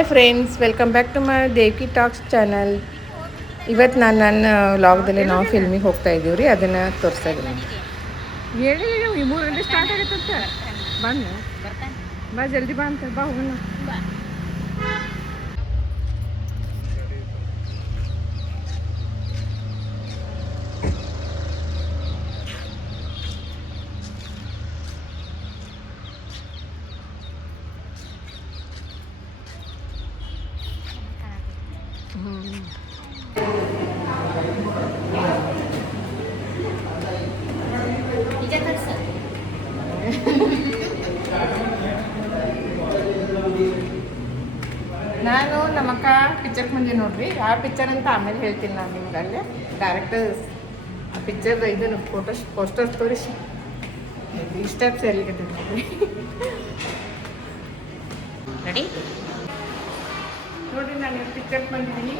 Hi friends, welcome back to my Devki talks channel. ಇವತ್ತು ನಾನು ನನ್ನ ವ್ಲಾಗ್ದಲ್ಲಿ ನಾವು ಫಿಲ್ಮಿಗೆ ಹೋಗ್ತಾ ಇದ್ದೀವಿ ರೀ, ಅದನ್ನು ತೋರಿಸ್ತಾ ಇದ್ದೀನಿ. ಹೇಳಿ 3 ಗಂಟೆ ಸ್ಟಾರ್ಟ್ ಆಗುತ್ತಂತೆ. ಬನ್ನಿ ಬಾ, ಜಲ್ದಿ ಬಾ ಅಂತ ಬಾ, ಹೋಗೋಣ. ನಾನು ನಮ್ಮಕ್ಕ ಪಿಕ್ಚರ್ಗೆ ಬಂದೀನಿ ನೋಡ್ರಿ. ಆ ಪಿಕ್ಚರ್ ಅಂತ ಆಮೇಲೆ ಹೇಳ್ತೀನಿ ನಾನು ನಿಮ್ಗೆ. ಅಲ್ಲೇ ಡೈರೆಕ್ಟ್ ಆ ಪಿಕ್ಚರ್ದು ಇದನ್ನು ಪೋಸ್ಟರ್ ತೋರಿಸಿ ಇಷ್ಟ ಸೇರ್ಲಿಕ್ಕೆ ನೋಡ್ರಿ. ರೆಡಿ ನೋಡಿರಿ, ನಾನು ಪಿಕ್ಚರ್ಗೆ ಬಂದಿದ್ದೀನಿ.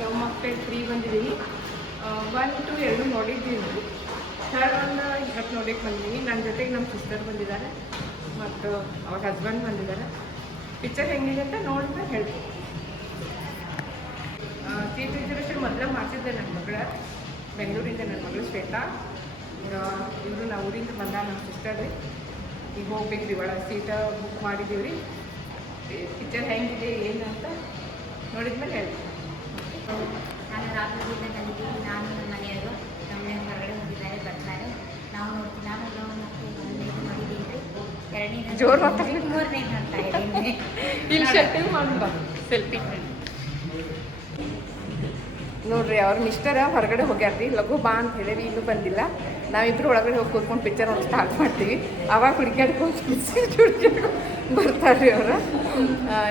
ನಮ್ಮ ಮಕ್ಕಳು 3 ಬಂದಿದ್ದೀನಿ. 1, 2 2 ನೋಡಿದ್ದೀನಿ. ಥರ್ಡ್ ಒಂದು ಇವತ್ತು ನೋಡಕ್ಕೆ ಬಂದಿದ್ದೀನಿ. ನನ್ನ ಜೊತೆಗೆ ನಮ್ಮ ಸಿಸ್ಟರ್ ಬಂದಿದ್ದಾರೆ ಮತ್ತು ಅವ್ರ ಹಸ್ಬೆಂಡ್ ಬಂದಿದ್ದಾರೆ. ಪಿಕ್ಚರ್ ಹೆಂಗಿದೆ ಅಂತ ನೋಡಿದ್ರೆ ಹೇಳ್ತೀನಿ. ಸೀಟ್ ರಿಸರ್ವೇಷನ್ ಮೊದಲೇ ಮಾಡಿಸಿದ್ದೆ ನನ್ನ ಮಗಳ, ಬೆಂಗಳೂರಿಂದ ನನ್ನ ಮಗಳು ಶ್ವೇತಾ. ಇವರು ನಾವು ಊರಿಂದ ಬಂದ ನಮ್ಮ ಸಿಸ್ಟರ್ ರೀ. ಈಗ ಹೋಗ್ಬೇಕು ರೀ, ಒಳಗೆ ಸೀಟ ಬುಕ್ ಮಾಡಿದ್ದೀವಿ ರೀ. ಪಿಕ್ಚರ್ ಹೆಂಗಿದೆ ಏನು ಅಂತ ನೋಡಿದ್ಮೇಲೆ ಹೇಳ್ತೀನಿ. ನಾನು ರಾತ್ರಿಯಿಂದ ಬಂದಿದ್ದೀನಿ. ನಾನು ನಮ್ಮ ಮನೆಯವರು ನಮ್ಮ ಹೊರಗಡೆ ಹೋಗಿದ್ದಾರೆ, ಬರ್ತಾರೆ. ನಾವು ನೋಡ್ತೀವಿ. ನಾನು ನೋಡಿದ್ದೀನಿ ರೀ. ಎರಡನೇ ಜೋರು ಮಾತಾಡ್ಲಿ, 3ನೇ ನೋಡ್ತಾ ಇದ್ದೀನಿ. ಇಲ್ಲಿ ಶರ್ಟಿಂಗ್ ಮಾಡೋಣ ಸೆಲ್ಫಿ ನೋಡ್ರಿ. ಅವ್ರ ಮಿಸ್ಟರ್ ಹೊರಗಡೆ ಹೋಗ್ಯಾರ್ರಿ, ಲಘು ಬಾ ಅಂತ ಹೇಳೇವಿ, ಇನ್ನೂ ಬಂದಿಲ್ಲ. ನಾವಿಬ್ಬರು ಒಳಗಡೆ ಹೋಗಿ ಕೂತ್ಕೊಂಡು ಪಿಕ್ಚರ್ ನೋಡಿ ಸ್ಟಾರ್ಟ್ ಮಾಡ್ತೀವಿ. ಅವಾಗ ಹುಡುಕ್ಯಾಡ್ಕೊಂಡು ಬರ್ತಾರೆ ಅವರು.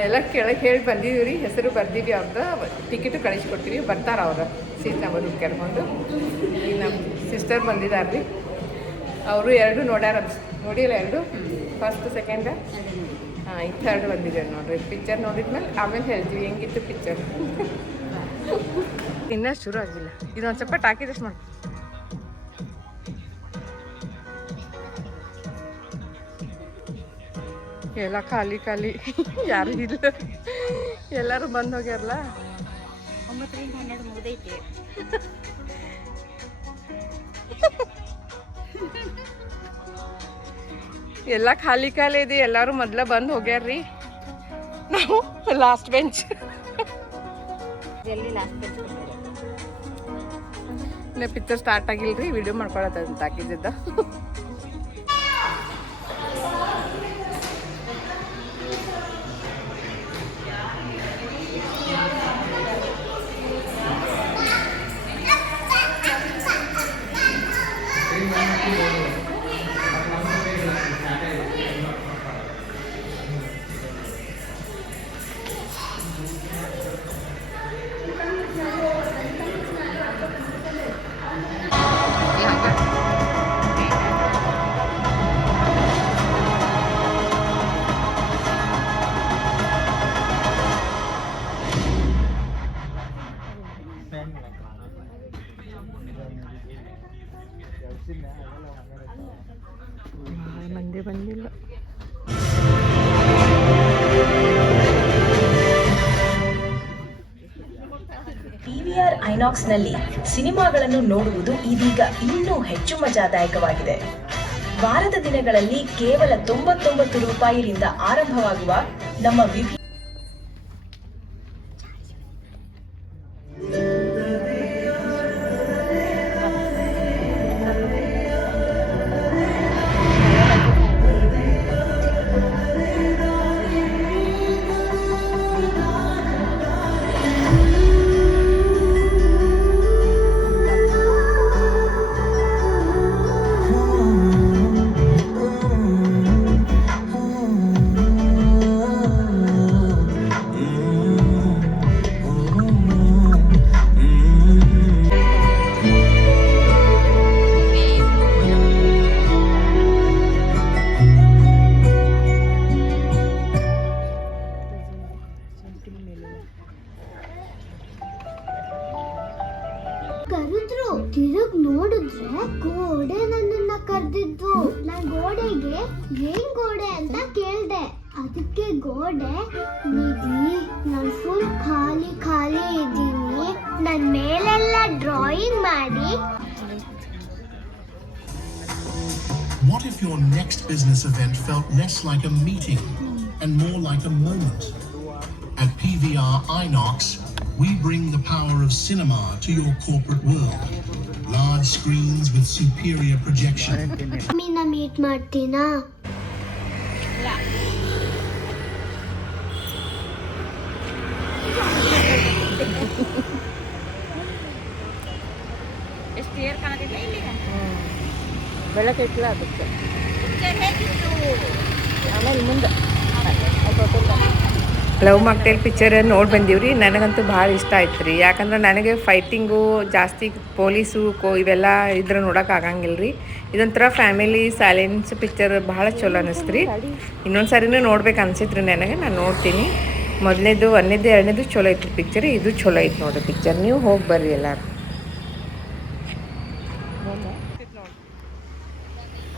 ಎಲ್ಲ ಕೆಳಗೆ ಹೇಳಿ ಬಂದಿದ್ದೀವಿ ರೀ, ಹೆಸರು ಬರ್ದೀವಿ ಅವ್ರದ್ದು, ಟಿಕೆಟು ಕಳಿಸ್ಕೊಡ್ತೀವಿ. ಬರ್ತಾರೆ ಅವರು ಸೀಟ್ ನಂಬರ್ ಹುಡುಕ್ಯಾಡ್ಕೊಂಡು. ಈಗ ನಮ್ಮ ಸಿಸ್ಟರ್ ಬಂದಿದ್ದಾರೆ ರೀ, ಅವರು 2 ನೋಡ್ಯಾರ. ನೋಡಿಲ್ಲ 2, ಫಸ್ಟ್ ಸೆಕೆಂಡ್. ಈ 3rd ಬಂದಿದ್ದಾರೆ ನೋಡ್ರಿ. ಪಿಕ್ಚರ್ ನೋಡಿದ್ಮೇಲೆ ಆಮೇಲೆ ಹೇಳ್ತೀವಿ ಹೆಂಗಿತ್ತು ಪಿಕ್ಚರ್. ಇನ್ನೂ ಶುರು ಆಗಿಲ್ಲ. ಇದೊಂದು ಸ್ವಲ್ಪ ಟಾಕಿದಷ್ಟು ಮಾಡಿ. ಎಲ್ಲ ಖಾಲಿ ಖಾಲಿ, ಯಾರು ಇಲ್ಲ, ಎಲ್ಲರೂ ಬಂದು ಹೋಗ್ಯಾರಲ್ಲ. 9ರಿಂದ 12 ಮುಗಿದೈತಿ. ಎಲ್ಲ ಖಾಲಿ ಖಾಲಿ ಇದೆ, ಎಲ್ಲರೂ ಮೊದಲ ಬಂದು ಹೋಗ್ಯಾರ್ರಿ. ನಾವು ಲಾಸ್ಟ್ ಬೆಂಚ್. ಜಲ್ದಿ ಲಾಸ್ಟ್ ಬೆಂಚ್ ಇನ್ನು ಪಿಕ್ಚರ್ ಸ್ಟಾರ್ಟ್ ಆಗಿಲ್ರಿ, ವಿಡಿಯೋ ಮಾಡ್ಕೊಳತ್ತಂತ ಹಾಕಿದ್ದ. ಮಂದಿ ಬಂದಿಲ್ಲ. PVR ಐನಾಕ್ಸ್ನಲ್ಲಿ ಸಿನಿಮಾಗಳನ್ನು ನೋಡುವುದು ಇದೀಗ ಇನ್ನೂ ಹೆಚ್ಚು ಮಜಾದಾಯಕವಾಗಿದೆ. ವಾರದ ದಿನಗಳಲ್ಲಿ ಕೇವಲ 99 ರೂಪಾಯಿಯಿಂದ ಆರಂಭವಾಗುವ ನಮ್ಮ ವಿಭಿನ್ನ ಕರೆದ್ರು. ತಿರುಗ್ ನೋಡಿದ್ರೆ ಗೋಡೆ ನನ್ನನ್ನ ಕರೆದಿದ್ದು. ನಾನ್ ಗೋಡೆಗೆ ಏನ್ ಗೋಡೆ ಅಂತ ಕೇಳ್ದೆ. ಅದಕ್ಕೆ ಗೋಡೆ ನಿಧಿ ನಾನು ಫುಲ್ ಖಾಲಿ ಖಾಲಿ ಇದ್ದೀನಿ, ನನ್ನ ಮೇಲೆಲ್ಲ ಡ್ರಾಯಿಂಗ್ ಮಾಡಿ. What if your next business event felt less like a meeting and more like a moment? At PVR Inox, we bring the power of cinema to your corporate world. Large screens with superior projection. ಮೀನ meet ಮಾಡ್ತೀನಾ? ಎಷ್ಟು clear ಕಾಣತಿಲ್ಲ ಇಲ್ಲಿಗ ಬೆಳಗ್ಗೆ ಇಟ್ಲ ಅದಕ್ಕೆ picture ಹೇಗಿತ್ತು? ಆಮೇಲೆ ಮುಂದೆ love mocktail picture ನೋಡಿ ಬಂದೀವ್ರಿ. ನನಗಂತೂ ಭಾಳ ಇಷ್ಟ ಆಯ್ತು ರೀ. ಯಾಕಂದ್ರೆ ನನಗೆ ಫೈಟಿಂಗು ಜಾಸ್ತಿ ಪೊಲೀಸು ಇವೆಲ್ಲ ಇದ್ರೆ ನೋಡೋಕೆ ಆಗಂಗಿಲ್ಲ ರೀ. ಇದೊಂಥರ ಫ್ಯಾಮಿಲಿ ಸೈಲೆನ್ಸ್ ಪಿಕ್ಚರ್ ಭಾಳ ಚಲೋ ಅನ್ನಿಸ್ತು ರೀ. ಇನ್ನೊಂದು ಸರಿನೂ ನೋಡ್ಬೇಕು ಅನ್ಸಿತ್ತು ರೀ ನನಗೆ. ನಾನು ನೋಡ್ತೀನಿ. ಮೊದಲನೇದು ಒಂದನೇದು ಎರಡನೇದು ಚಲೋ ಐತ್ರಿ ಪಿಕ್ಚರ್. ಇದು ಚಲೋ ಐತೆ ನೋಡಿರಿ ಪಿಕ್ಚರ್. ನೀವು ಹೋಗಿ ಬರ್ರಿ ಎಲ್ಲರೂ.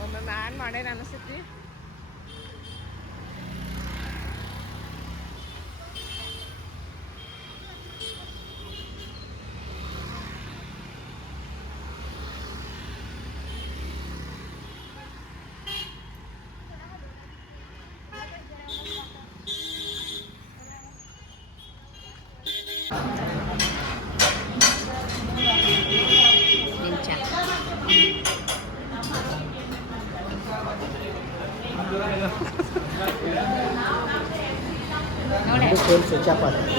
ಒಮ್ಮೆ ಮ್ಯಾನ್ ಮಾಡೇನು ಅನಿಸ್ತೈತಿ.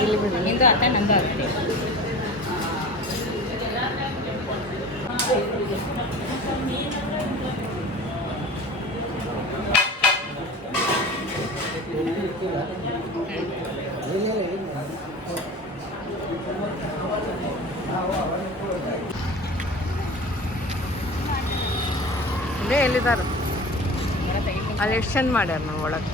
ಇಲ್ಲಿ ಬಿಡಿ, ನಿಂದು ಆತ ನಂದು ಆಗುತ್ತೆ. ಇಲ್ಲೇ ಎಲ್ಲಿದ್ದಾರೆ ಅಲ್ಲಿ ಎಷ್ಟು ಚಂದ ಮಾಡ್ಯಾರ ನಾವು ಒಳಗೆ.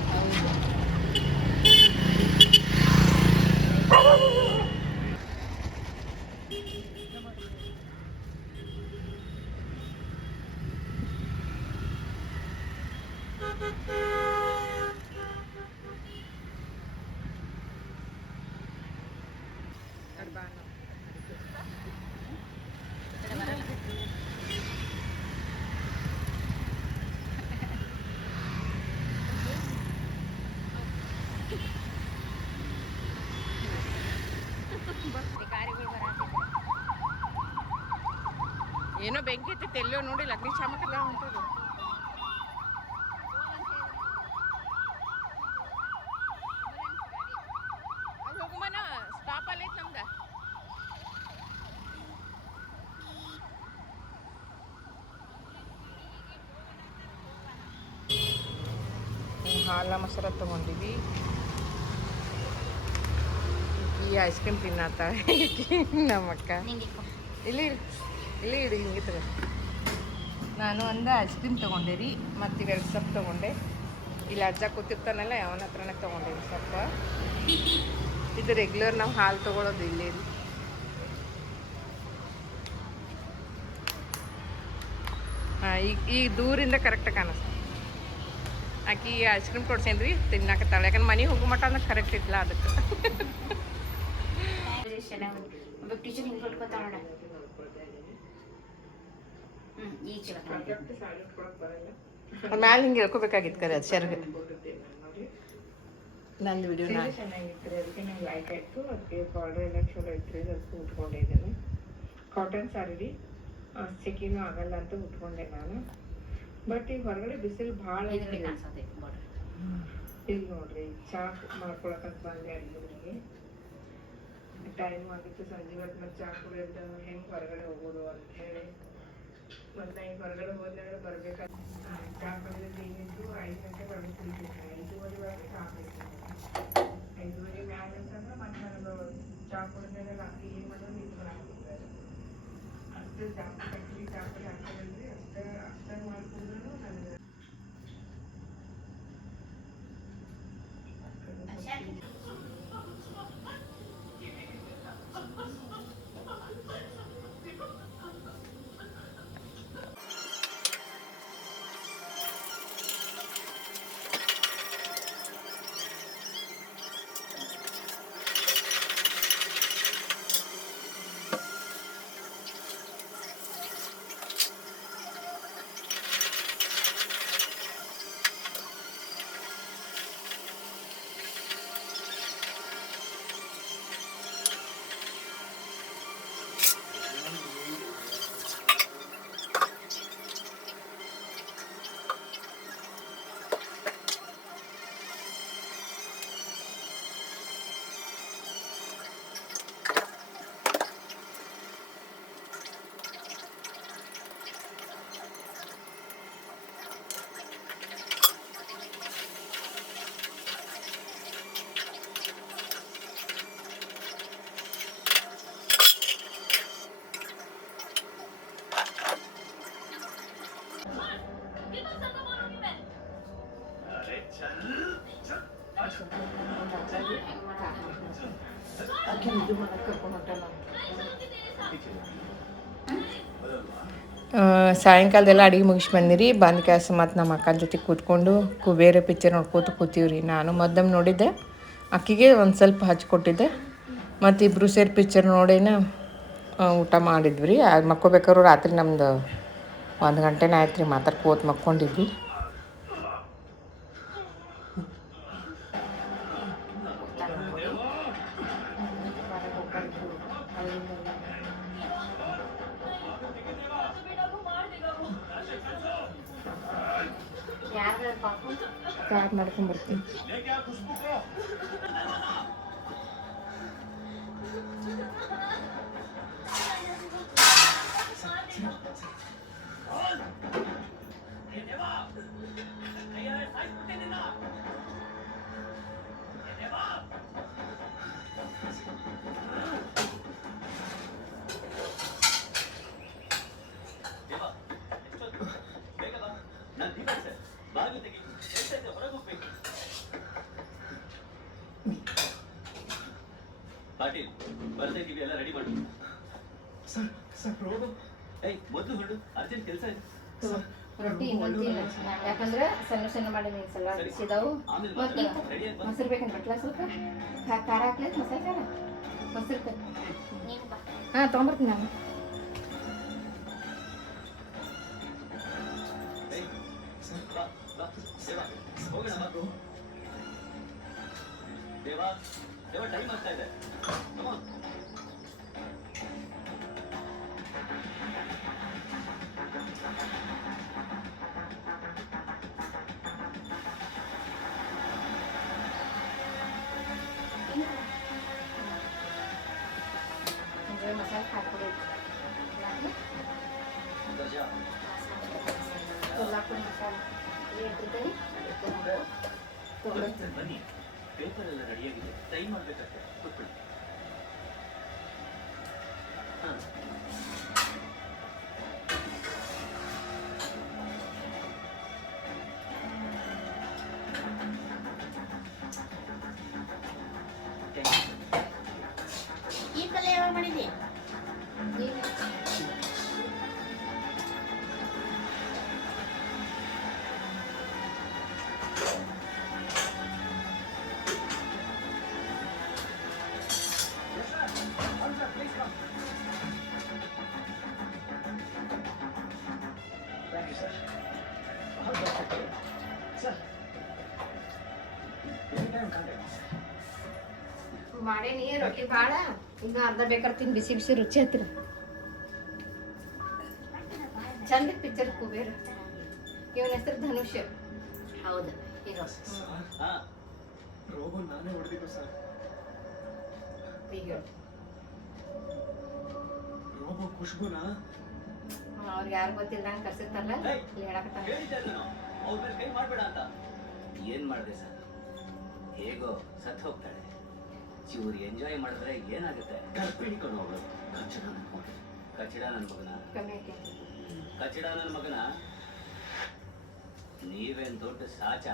ಏನೋ ಬೆಂಕಿ ಇರ್ತೈತೆ ಎಲ್ಲೋ ನೋಡಿ ಅಗ್ನಿ ಶಾಮಕ್ಕೆಲ್ಲ ಹೊಂಟದು. ಅಲ್ಲಿ ಹೋಗುಮನ ಸ್ಟಾಪ್ ಅಲ್ಲಿ ಐತೆ ನಮ್ದು. ಹಾಲ ಮೊಸರ ತೊಗೊಂಡಿವಿ. ಈ ಐಸ್ ಕ್ರೀಮ್ ತಿನ್ನತ್ತಾಳೆ ನಮ್ಮಕ್ಕ. ಇಲ್ಲಿ ಇಲ್ಲಿ ಇಡಿ ಹಿಂಗೆ ತಗೋ. ನಾನು ಒಂದು ಐಸ್ ಕ್ರೀಮ್ ತೊಗೊಂಡೆ ರೀ. ಮತ್ತು ಇವೆರಡು ಸೊಪ್ಪು ತೊಗೊಂಡೆ. ಇಲ್ಲಿ ಅಜ್ಜ ಕೂತಿರ್ತಾನಲ್ಲ ಅವನ ಹತ್ರನೇ ತೊಗೊಂಡೇವಿ ಸೊಪ್ಪು. ಇದು ರೆಗ್ಯುಲರ್ ನಾವು ಹಾಲು ತೊಗೊಳೋದು ಇಲ್ಲಿ ರೀ. ಹಾಂ ಈಗ ದೂರಿಂದ ಕರೆಕ್ಟಾಗಿ ಕಾಣಿಸ್ತು. ಆಕಿ ಐಸ್ ಕ್ರೀಮ್ ಕೊಡ್ಸೇನ್ರಿ ತಿನ್ನಾಕತ್ತಾಳೆ. ಯಾಕಂದ್ರೆ ಮನೆಗೆ ಹೋಗೋ ಮಟ್ಟ ಅಂದ್ರೆ ಕರೆಕ್ಟ್ ಇತ್ತಲ್ಲ ಅದಕ್ಕೆ. ಟೀಚರ್ ಹಿಂಗೆ ಕೊಟ್ಕೋತಾಳ ನೋಡ. ಈಗ ಚಲೋ ಮ್ಯಾಲೆ ಹಿಂಗೆ ಹೇಳ್ಕೊಬೇಕಾಗಿತ್ತು ಕರೆ ಅದು ಶರ್ಗೆ. ನಂದು ವಿಡಿಯೋ ಚೆನ್ನಾಗಿತ್ತು ರೀ. ಅದಕ್ಕೆ ನಂಗೆ ಲೈಕ್ ಆಯಿತು. ಅದಕ್ಕೆ ಬಾರ್ಡರ್ ಎಲ್ಲ ಚಲೋ ಐತ್ರಿ. ಅದಕ್ಕೆ ಉಟ್ಕೊಂಡಿದ್ದೇನೆ. ಕಾಟನ್ ಸಾರಿ ರೀ. ಸೆಕೆನೂ ಆಗಲ್ಲ ಅಂತ ಉಟ್ಕೊಂಡೆ ನಾನು. ಬಟ್ ಈಗ ಹೊರಗಡೆ ಬಿಸಿಲು ಭಾಳ ಐತ್ರಿ. ಈಗ ನೋಡ್ರಿ ಚಾ ಮಾಡ್ಕೊಳಕಂತ ಬಂದೆ ಅಡುಗೆಗೆ. ಟೈಮ್ ಆಗಿತ್ತು ಸಂಜೆ ಹೊತ್ತು. ಮತ್ತೆ ಚಾ ಕುಡಿಯೋದು ಹೆಂಗೆ ಹೊರಗಡೆ ಹೋಗೋದು ಅಂತ ಹೇಳಿ ಮತ್ತು ಹಿಂಗೆ ಹೊರಗಡೆ ಹೋದ್ರೆ ಬರ್ಬೇಕಾದ್ರೆ ಚಾ ಕುಡಿಯೋದು ಏನಿತ್ತು 5 ಗಂಟೆ ಹೊರಗೆ ಕುಡಿತಿದ್ದೆ. 5:30 ಒಳಗೆ ಚಾ ಕುಡಿತೀನಿ. 5:30 ಮ್ಯಾಲೆ ಅಂತಂದ್ರೆ ಮತ್ತೆ ನನಗೆ ಚಾ ಕುಡಿದ್ಮೇಲೆ ರಾತ್ರಿ ಏನು ಮಾಡೋದು ನಿಂತು ಬರಾಕ್ತಿದ್ದಾರೆ. ಅಷ್ಟು ಜಾಸ್ತಿ ಚಾ ಪುಡಿ ಹಾಕೋದ್ರಿ. ಅಷ್ಟೇ ಮಾಡ್ಕೊಂಡ್ರು ನನಗೆ ಅಕ್ಕಿ ಇದು ಮಾಡಕ್ಕೆ ಕರ್ಕೊಂಡು ಹೊಂಟ ಸಾಯಂಕಾಲದೆಲ್ಲ ಅಡುಗೆ ಮುಗಿಸಿ ಬಂದಿರಿ ಬಂದ ಕೆಲಸ ಮತ್ತು ನಮ್ಮ ಅಕ್ಕನ ಜೊತೆ ಕೂತ್ಕೊಂಡು ಬೇರೆ ಪಿಕ್ಚರ್ ನೋಡ್ಕೋತ ಕೂತೀವ್ರಿ. ನಾನು ಮದ್ದಮ್ ನೋಡಿದ್ದೆ, ಅಕ್ಕಿಗೆ ಒಂದು ಸ್ವಲ್ಪ ಹಚ್ಕೊಟ್ಟಿದ್ದೆ, ಮತ್ತು ಇಬ್ಬರು ಸೇರಿ ಪಿಕ್ಚರ್ ನೋಡೇನ ಊಟ ಮಾಡಿದ್ವಿ. ಅದು ಮಕ್ಕೋಬೇಕಾದ್ರು ರಾತ್ರಿ ನಮ್ದು 1 ಗಂಟೆನೇ ಆಯ್ತು ರೀ, ಮಾತಾಡ್ಕೋತ ಮಕ್ಕೊಂಡಿದ್ವಿ. ಕಾರ್ ಮಾಡ್ಕೊಂಬರ್ತೀನಿ. ಪಾಟೀಲ್ ಬರ್ದೈತೀವಿ, ಎಲ್ಲ ರೆಡಿ ಮಾಡಿ. ಮೊದಲು ಹೊರಡು, ಅರ್ಜೆಂಟ್ ಕೆಲಸ ಇದೆ. ರೊಟ್ಟಿ ಇನ್ನೊಂದು ಯಾಕಂದ್ರೆ ಸಣ್ಣ ಸಣ್ಣ ಮಾಡಿ ಸಲ ಬಿಸಿದವು. ಮತ್ತು ಮೊಸರು ಬೇಕಂತ ಬಟ್ಲ ಸ್ವಲ್ಪ ಖಾರ ಹಾಕ್ಲೈತೆ, ಮಸಾಲೆ ಖಾರ ಮೊಸರು. ಹಾಂ ತೊಗೊಂಬರ್ತೀನಿ ನಾನು. ಹೋಗೋಣ ದೇವಾ, ದೇವ ಟೈಮ್ ಆಗ್ತಾ ಇದೆ. ಮಸಾಲೆ ಹಾಕ್ಬಿಡಿ. ಕೊಲ್ಲಾಪುರ ಮಸಾಲೆ ಇಟ್ಟಿರ್ತೀನಿ, ತೊಗೊಂಡ್ಬರ್ತೀನಿ. ಬನ್ನಿ, ಪೇಪರ್ ಎಲ್ಲ ರೆಡಿಯಾಗಿದೆ, ಟೈಮ್ ಮಾಡ್ಬೇಕಂತೆ. ಕೂತ್ಕೊಳ್ಳಿ. ಈ ಪಲ್ಯ ಯಾವಾಗ ಮಾಡಿದ್ರಿ? ಮಾಡೇನಿ ರೊಟ್ಟಿ ಭಾಳ, ಈಗ ಅರ್ಧ ಬೇಕಾರ್ತೀನಿ. ಬಿಸಿ ಬಿಸಿ ರುಚಿ ಹತ್ತಿರ ಚಂದ ಪಿಕ್ಚರ್ ಕುಬೇರ. ಇವನ ಹೆಸರು ಧನುಷ್. ಹೌದು, ಹೀರೋ. ರೋಗನ್ ನಾನೇ ಹೊಡೆದಿದ್ದು ಸರ್. ಈಗ ರೋಗೋ ಖುಷ್ಬುನ ಅವ್ರಿಗೆ ಯಾರು ಗೊತ್ತಿಲ್ದಂಗೆ ಕರ್ಸಿರ್ತಾರಲ್ಲ, ಇಲ್ಲಿ ಹೇಳಕತ್ತಾನ. ಅವ್ರ ಮೇಲೆ ಕೈ ಮಾಡ್ಬೇಡ ಅಂತ. ಏನ್ ಮಾಡಿದೆ ಸರ್? ಹೇಗೋ ಸತ್ ಹೋಗ್ತಾಳೆ. ಚೂರು ಎಂಜಾಯ್ ಮಾಡಿದ್ರೆ ಏನಾಗುತ್ತೆ? ಕರ್ಪಿಡಿಕೊಂಡು ಹೋಗೋದು. ಕಚ್ಚಡ ನನ್ನ ಮಗನ, ಕಚ್ಚಡ ನನ್ನ ಮಗನ. ನೀವೇನ್ ದೊಡ್ಡ ಸಾಚ.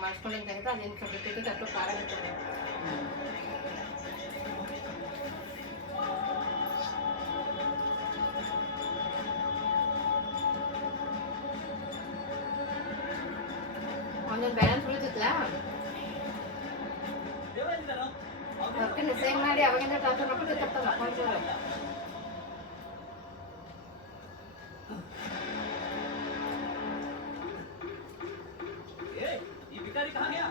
ಮಾಡಿಸ್ಕೊಂಡು ಅದೇನು ಕಂಪ್ಲೀಟ್ ಅಷ್ಟು ಖಾರ ಇರ್ತದೆ. ಒಂದೊಂದು ಬ್ಯಾಲೆನ್ಸ್ ಉಳಿತಿತ್ತಲ್ಲ, ಅದಕ್ಕೆ ಸೇವ್ ಮಾಡಿ ಅವಾಗಿಂದ ಟ್ರಾನ್ಸ್ಫರ್ ಮಾಡ್ಕೊಂಡು ತಪ್ಪ पुजारी कहाँ गया?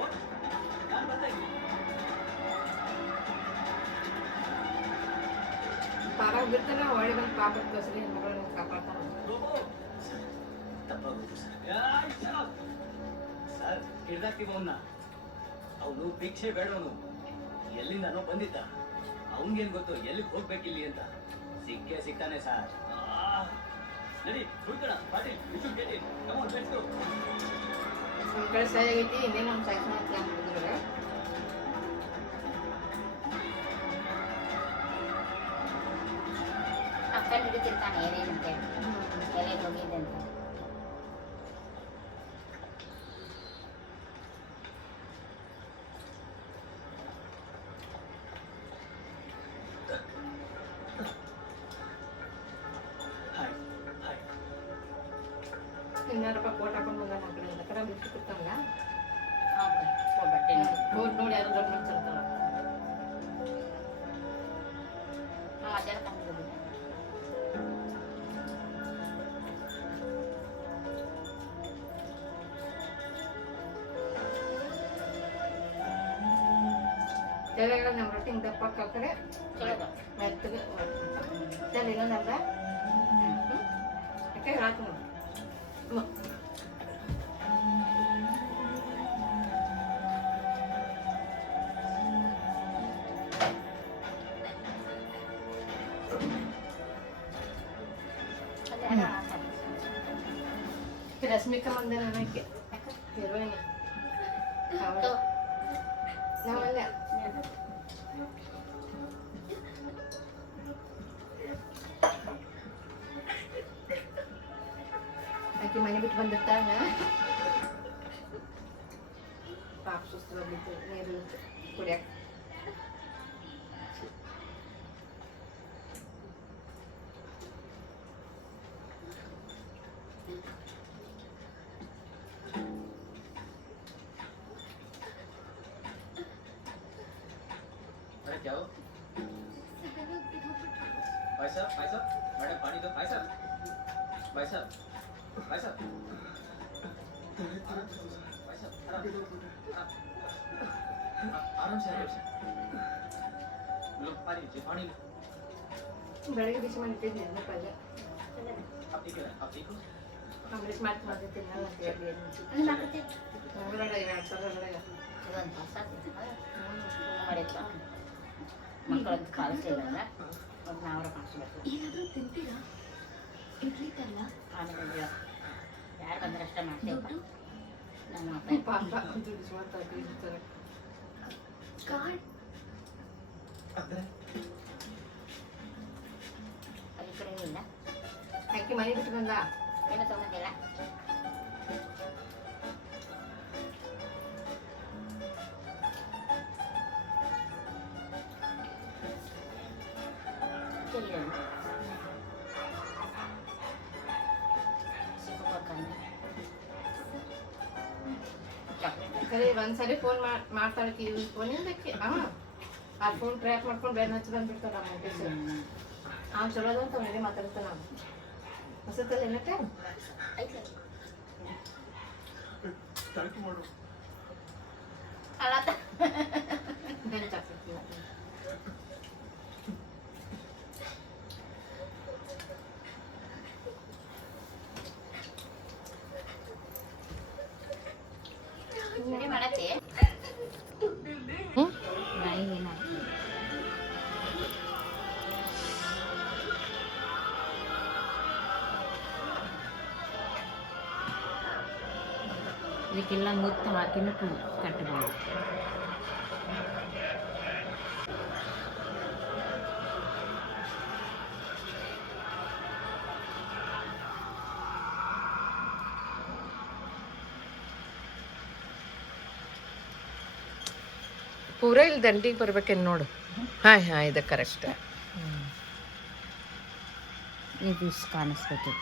और? यार बताइए। ಪಾರ ಬಿಡ್ತಾನೆ ಹೊಳ್ಳಿ ಬಂದು ಪಾಪದ ಕಸರಿ ಹೆಣ್ಮಗಳನ್ನ ಕಾಪಾಡ್ತಾನೆ. ತಪ್ಪಾಗೋಯ್ತು ಸರ್. ಸರ್ ಹಿಡ್ದಾಕ್ತೀವಿ ಅವನ್ನ. ಅವನು ಭಿಕ್ಷೆ ಬೇಡವನು, ಎಲ್ಲಿಂದನೋ ಬಂದಿದ್ದ. ಅವನ್ಗೇನ್ ಗೊತ್ತು ಎಲ್ಲಿಗೆ ಹೋಗ್ಬೇಕಿಲ್ಲಿ ಅಂತ. ಸಿಕ್ಕೇ ಸಿಕ್ತಾನೆ ಸರ್. ನಡಿ ಹುಡ್ಕೋಣ Patil, we should get in. Come on, let's go. ನಮ್ಮ ಕಡೆ ಸಹಿ ಆಗೈತಿ, ಇನ್ನೇನು ನಮ್ಮ ಸಾಯ್ಸೋಣ ಅಂತ ಅಂದ್ಬಿಟ್ಟಿದ್ದಾರೆ. ಅಕ್ಕ ಹಿಡಿತಿರ್ತಾನೆ ಏನೇನು ಅಂತೇಳಿ ಎಲ್ಲಿಗೆ ಹೋಗಿದ್ದೆ ಅಂತ. Hi hi. ಇನ್ನೂರು ರೂಪಾಯಿ ಕೋಟ್ ಹಾಕೊಂಡು ಬಂದ ನಮ್ಮ ಕಡೆ ಕಡೆ ಬಿಟ್ಟು ಕೊಡ್ತಾನಲ್ಲ. ಬಟ್ಟೆ ನೋಡಿ ಯಾರು ದೊಡ್ಡ ಮನ್ಸಿರ್ತಾರ. ನಾವು ಮಧ್ಯಾಹ್ನ ಕಂಡಿದ್ದೀವಿ. ತೆಲೆಗಳ ನಮ್ಮ ರೊಟ್ಟಿ ಹಿಂಗೆ ದಪ್ಪಕ್ಕೆ ಹಾಕ್ರೆ ಚಲೋ ಮೆತ್ತಗೆ ತಲೆ ಇನ್ನೊಂದಲ್ಲ ಯಾಕೆ ಹೇಳತ್ತೀನಿ ನೋಡಿ. ರಶ್ಮಿಕಾ ಮಂದಿರ ನನಗೆ ಹೀರೋಯಿನ್ ನಾವಲ್ಲ ಆಕೆ ಮನೆ ಬಿಟ್ಟು ಬಂದಿರ್ತಾಳ. ಪಾಪ ಸುಸ್ತು ಬಂದಿತ್ತು ನೀರು ಕುಡಿಯಕ್ಕೆ. अरे क्या हो? भाई साहब मैडम पानी दो। भाई साहब भाई साहब भाई साहब भाई साहब आराम से लो पानी लीजिए, पानी लो। ಬೆಳಗ್ಗೆ ಬಿಸಿ ಮಾಡಿಟ್ಟಿದ್ದು ನೆನಪಲ್ಲ. आप ठीक है? आप ठीक हो? ಆಮ್ಲೆಟ್ ಮಾಡ್ತಿದ್ದೀನಿ ಅಂತ ಹೇಳಿ ಮಂಗಳೂರಾಗ 2 ಸಾವಿರ ಇದೊಂದು ಹೊಸ ಮಾಡಿತ್ತು ಮಕ್ಕಳಂತ ಕಳಿಸಿಲ್ಲ ಮತ್ತು ನಾವರ ಕಾಣಿಸ್ಬೇಕು. ಏನಾದರೂ ತಿಂತೀರಾ? ಇಡ್ಲಿ ತರಲ್ಲ? ಆಮೇಲೆ ಯಾರು ಬಂದ್ರೆ ಅಷ್ಟೇ ಮಾಡ್ತೇವೆ. ನಮ್ಮ ಪಾಪ ದುಡ್ಡು ಮಾತಾಡ್ತಿರ್ತಾರೆ. ಕಾರ್ಡ್ अंदर ಅಲ್ಲಿ ಕಡೆ ಇಲ್ಲ ಆಕೆ ಮನೆ ಬಿಟ್ಟು ಬಂದ. ಏನೋ ತೊಗೊಂಡಿಲ್ಲ. ಸರಿ ಒಂದ್ಸರಿ ಫೋನ್ ಮಾಡ್ತಾಳೆ ಫೋನಿಂದಕ್ಕೆ ಆ ಫೋನ್ ಟ್ರ್ಯಾಕ್ ಮಾಡ್ಕೊಂಡು ಬೇರೆ ಹಚ್ಚಿ ಬಂದ್ಬಿಡ್ತಾರ ನಮ್ಮ ಆಫೀಸ್. ಅವ್ನು ಚಲೋದ ಅಂತ ಅವನಿಗೆ ಮಾತಾಡ್ತಾನೆ. ನಾವು ಹೊಸತಲ್ಲ ಏನಕ್ಕೆ ಥ್ಯಾಂಕ್ ಯು ಮಾಡು. ಅಲ್ಲ ಬೆಂಚ್ ಹಾಕ್ತಿಲ್ಲ. ತಿಂಡಿ ಮಾಡತ್ತೆ ನಾಯಿ ಏನಾಗ್ತದೆ ಇದಕ್ಕೆಲ್ಲ ಮುತ್ತು ಹಾಕಿನೂ ಕಟ್ಟಬಹುದು. ಪೂರ ಇಲ್ಲಿ ದಂಡಿಗೆ ಬರ್ಬೇಕೇನು ನೋಡು. ಹಾಂ ಹಾಂ ಇದು ಕರೆಕ್ಟ್. ಇದು ಇಷ್ಟು ಕಾಣಿಸ್ಬೇಕು.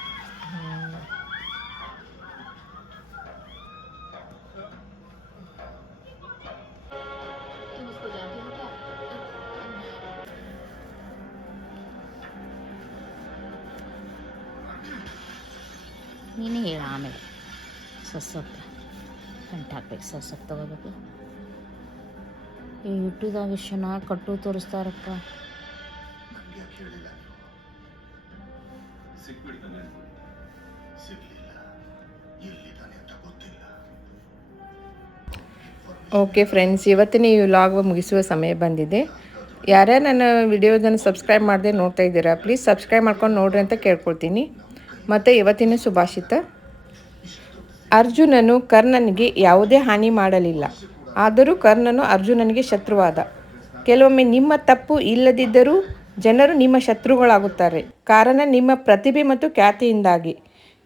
ನೀನೇ ಹೇಳ ಆಮೇಲೆ ಸೊಸೊತ್ತ ಗಂಟು ಹಾಕ್ಬೇಕು ಸೊಸೊತ್ತು ತೊಗೋಬೇಕು. ಈ ಯೂಟ್ಯೂಬ್ದಾಗ ಎಷ್ಟು ಚೆನ್ನಾಗಿ ಕಟ್ಟು ತೋರಿಸ್ತಾರಪ್ಪ. ನನಗೆ ಕೇಳಿಲ್ಲ ಸಿಕ್ಬಿಡ್ತಾನೆ ಸಿಗ್ಲಿಲ್ಲ, ಎಲ್ಲಿದ್ದಾನೆ ಅಂತ ಗೊತ್ತಿಲ್ಲ. ಓಕೆ ಫ್ರೆಂಡ್ಸ್, ಇವತ್ತಿನ ಈ ವ್ಲಾಗ್ ಮುಗಿಸುವ ಸಮಯ ಬಂದಿದೆ. ಯಾರ್ಯಾರು ನನ್ನ ವಿಡಿಯೋದನ್ನು ಸಬ್ಸ್ಕ್ರೈಬ್ ಮಾಡದೆ ನೋಡ್ತಾ ಇದ್ದೀರಾ, ಪ್ಲೀಸ್ ಸಬ್ಸ್ಕ್ರೈಬ್ ಮಾಡ್ಕೊಂಡು ನೋಡ್ರಿ ಅಂತ ಕೇಳ್ಕೊಳ್ತೀನಿ. ಮತ್ತು ಇವತ್ತಿನ ಸುಭಾಷಿತ: ಅರ್ಜುನನು ಕರ್ಣನಿಗೆ ಯಾವುದೇ ಹಾನಿ ಮಾಡಲಿಲ್ಲ, ಆದರೂ ಕರ್ಣನು ಅರ್ಜುನನಿಗೆ ಶತ್ರುವಾದ. ಕೆಲವೊಮ್ಮೆ ನಿಮ್ಮ ತಪ್ಪು ಇಲ್ಲದಿದ್ದರೂ ಜನರು ನಿಮ್ಮ ಶತ್ರುಗಳಾಗುತ್ತಾರೆ, ಕಾರಣ ನಿಮ್ಮ ಪ್ರತಿಭೆ ಮತ್ತು ಖ್ಯಾತಿಯಿಂದಾಗಿ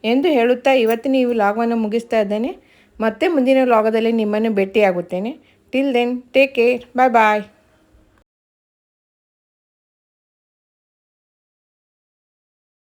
ಎಂದು ಹೇಳುತ್ತಾ ಇವತ್ತಿನ ಈ ವ್ಲಾಗನ್ನು ಮುಗಿಸ್ತಾ ಇದ್ದೇನೆ. ಮತ್ತೆ ಮುಂದಿನ ವ್ಲಾಗದಲ್ಲಿ ನಿಮ್ಮನ್ನು ಭೇಟಿಯಾಗುತ್ತೇನೆ. ಟಿಲ್ ದೆನ್ ಟೇಕ್ ಕೇರ್, ಬಾಯ್ ಬಾಯ್.